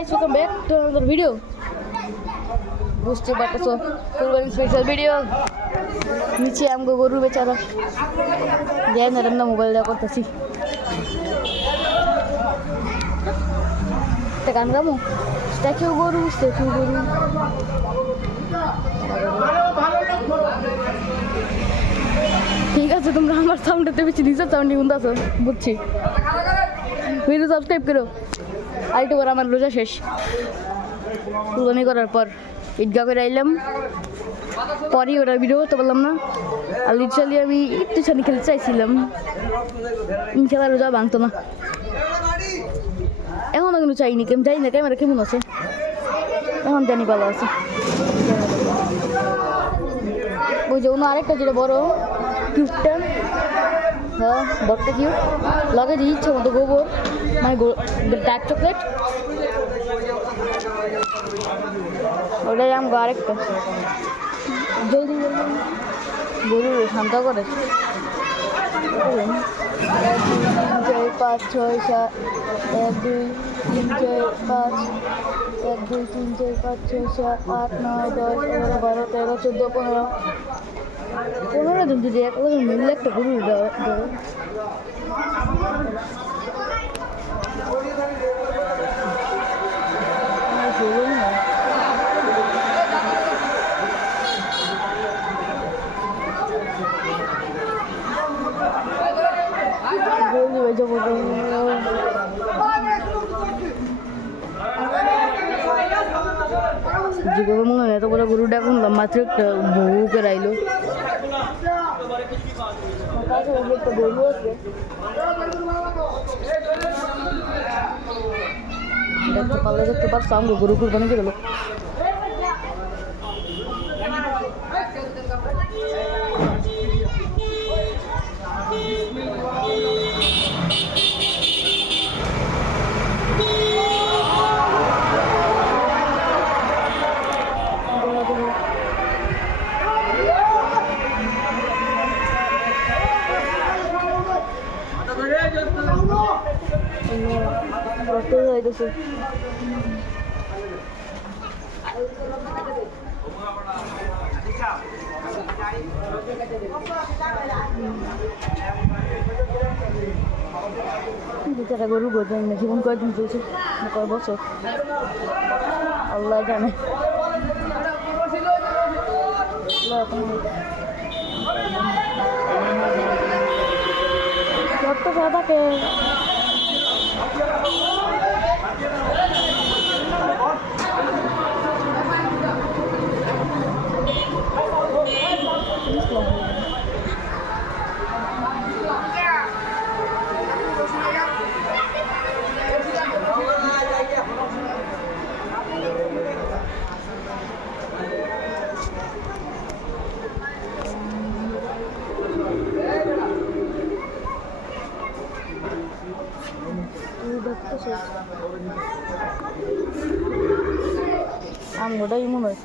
Guys, welcome back to another video. বুঝতে পারতেছো, কুরবানি স্পেশাল ভিডিও। নিচে আমগো গরু বেচারা দেন আর আমরা মোবাইল দেওয়া করতেছি। একটা গান গাবো, স্ট্যাচু গরু স্ট্যাচু গরু। ঠিক আছে, তোমরা আমার সাউন্ডেতে বেশি নিজের সাউন্ডই শুনতেছো, বুঝছি। ভিডিও সাবস্ক্রাইব করো। আর একটু আমার রোজা শেষ, কুরবানি করার পর ঈদগাহ করে আইলাম, পরই ওরা ভিডিও করতে পারলাম না। আর লিটারালি আমি একটু ছানি খেলতে চাইছিলাম, ইনশাল্লাহ রোজা ভাঙতো না। এখনও কিন্তু চাইনি, কেমন জানি না ক্যামেরা কেমন আছে, এখন জানি ভালো আছে। ওই যে অন্য আরেকটা যেটা বড় কিউটটা, হ্যাঁ বড়টা কিউট লগে দিয়ে ইচ্ছে মতো গোবর, মানে ডার্ক চকলেট, ওটাই আমগো আরেকটা। জলদি জলদি গরু শান্ত করে। 1 2 3 4 5 6 7 1 2 3 4 5 1 2 3 4 5 6 7 8 9 10 11 12 13 14 15 দিন যদি এক লগে মিললে একটা গরু ধরে। যে গরু মনে হয় এত বড় গরুটা শুনলাম মাত্র একটা বউ পেরাইলো। গরু আছে দেখতে পারলে দেখতে পাচ্ছ, আমি গরু কুরবানি করে গেল। হইতেছে বেচারা গরু বোঝেন না, জীবন কয়েকদিন চলছে, কয় বছর আল্লাহ জানে। যত থাকে আমগোটাই মনে হয়।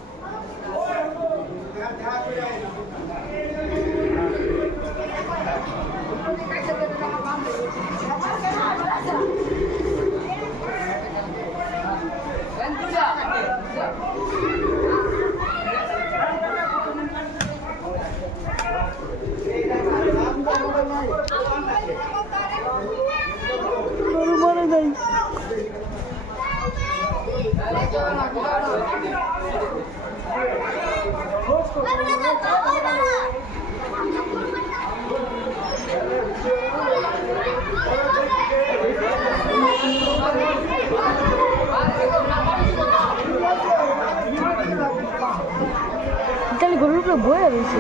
মরে যাই তাহলে গরুর উপরে বয়ে রয়েছে।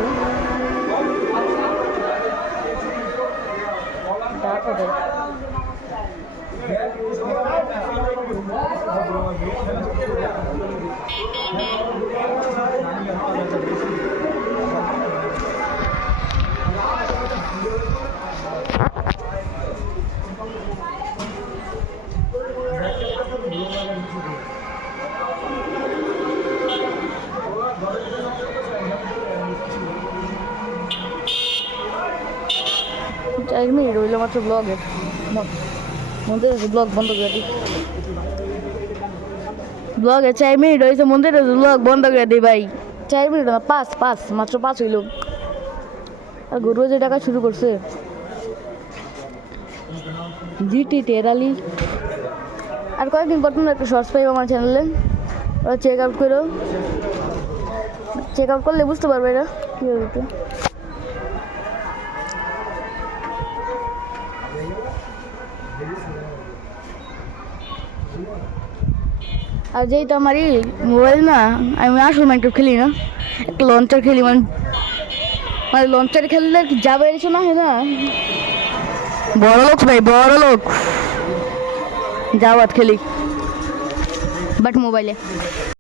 চার মিনিট রইল মাত্র ব্লগের, মধ্যে ব্লগ বন্ধ করে দিই। ব্লগে 4 মিনিট হয়েছে মন্দিরে ব্লগ বন্ধ করে দিই ভাই 4 মিনিট না 5 মাত্র 5 হইল আর গরু যে টাকা শুরু করছে জিটি টেরালি আর কয়েকদিন পর তোমরা একটা শর্টস পাইব আমার চ্যানেলে ওরা চেক আউট করো চেক আউট করলে বুঝতে পারবে না কী হবে আর যেহেতু আমার মোবাইল না আমি আসলে মাইনক্রাফট খেলি না একটা লঞ্চার খেলি মানে লঞ্চার খেললে যাবে এসো না হ্যাঁ না বড় লোক ভাই বড় লোক যাওয়াত খেলি বাট মোবাইলে